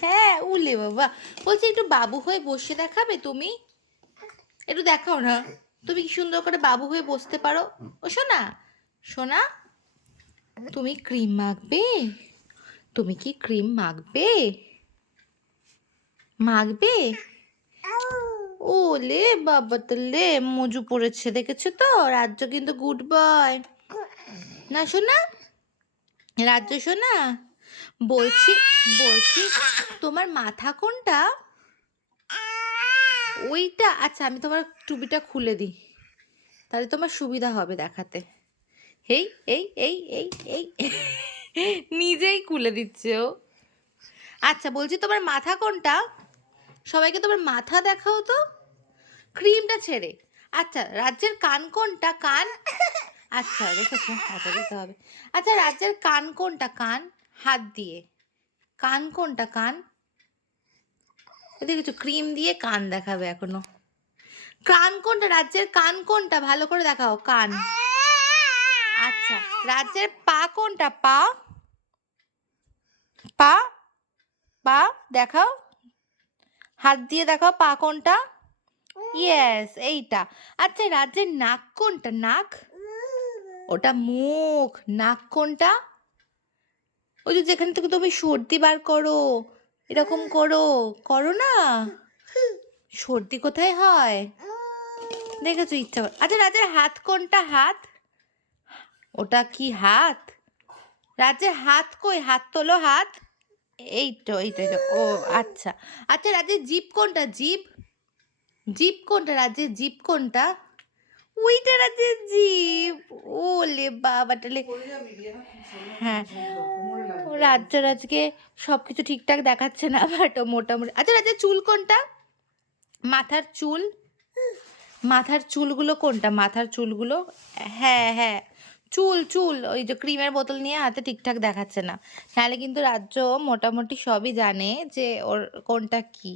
হ্যাঁ, উলে বাবা। বলছি একটু বাবু হয়ে বসে দেখাবে তুমি? একটু দেখাও না। তুমি কি সুন্দর করে বাবু হয়ে বসতে পারো? ও সোনা, সোনা, তুমি ক্রিম মাখবে? তুমি কি ক্রিম মাখবে? মাখবে? ওলে বাবা, তাহলে মজু পড়েছে, দেখেছো তো? রাজ্য কিন্তু গুড বয় না সোনা? রাজ্য সোনা, বলছি বলছি তোমার মাথা কোনটা? ওইটা? আচ্ছা, আমি তোমার টুপিটা খুলে দিই, তাহলে তোমার সুবিধা হবে দেখাতে। এই এই এই এই এই নিজেই খুলে দিচ্ছে ও। আচ্ছা, বলছি তোমার মাথা কোনটা? সবাইকে তোমার মাথা দেখাও তো, ক্রিমটা ছেড়ে। আচ্ছা, রাজ্যের কান কোনটা? কান? আচ্ছা, দেখেছো, হাতে দিতে হবে। আচ্ছা, রাজ্যের কান কোনটা? কান, হাত দিয়ে। কান কোনটা? কান? দেখেছো, ক্রিম দিয়ে কান দেখাবে এখনো। কান কোনটা? রাজ্যের কান কোনটা? ভালো করে দেখাও কান। আচ্ছা, রাজ্যের পা কোনটা? পা, পা, পা দেখাও, হাত দিয়ে দেখাও পা কোনটা। ইয়েস, এইটা। আচ্ছা, রাজ্যের নাক কোনটা? নাক? ওটা মুখ। নাক কোনটা? ওই যে যেখান থেকে তুমি সর্দি বার করো, এরকম করো, করো না? সর্দি কোথায় হয় দেখেছো? ইচ্ছা করে। আচ্ছা, রাজ্যের হাত কোনটা? হাত? ওটা কি হাত? রাজ্যের হাত কই? হাত তোলো, হাত। এই তো, এইটা এইটা। ও আচ্ছা। আচ্ছা, রাজ্যের জিভ কোনটা? জিভ? জিভ কোনটা? রাজ্যের জিভ কোনটা? ওইটা রাজ্যের জিভ। ওলে বাবা, তাহলে হ্যাঁ, রাজ্যের আজকে সবকিছু ঠিকঠাক দেখাচ্ছে না, বাট মোটামুটি। আচ্ছা, রাজ্যের চুল কোনটা? মাথার চুল? মাথার চুলগুলো কোনটা? মাথার চুলগুলো? হ্যাঁ হ্যাঁ, চুল চুল। ওই যে ক্রিমের বোতল নিয়ে হাতে ঠিকঠাক দেখাচ্ছে না, নাহলে কিন্তু রাজ্য মোটামুটি সবই জানে যে ওর কোনটা কি।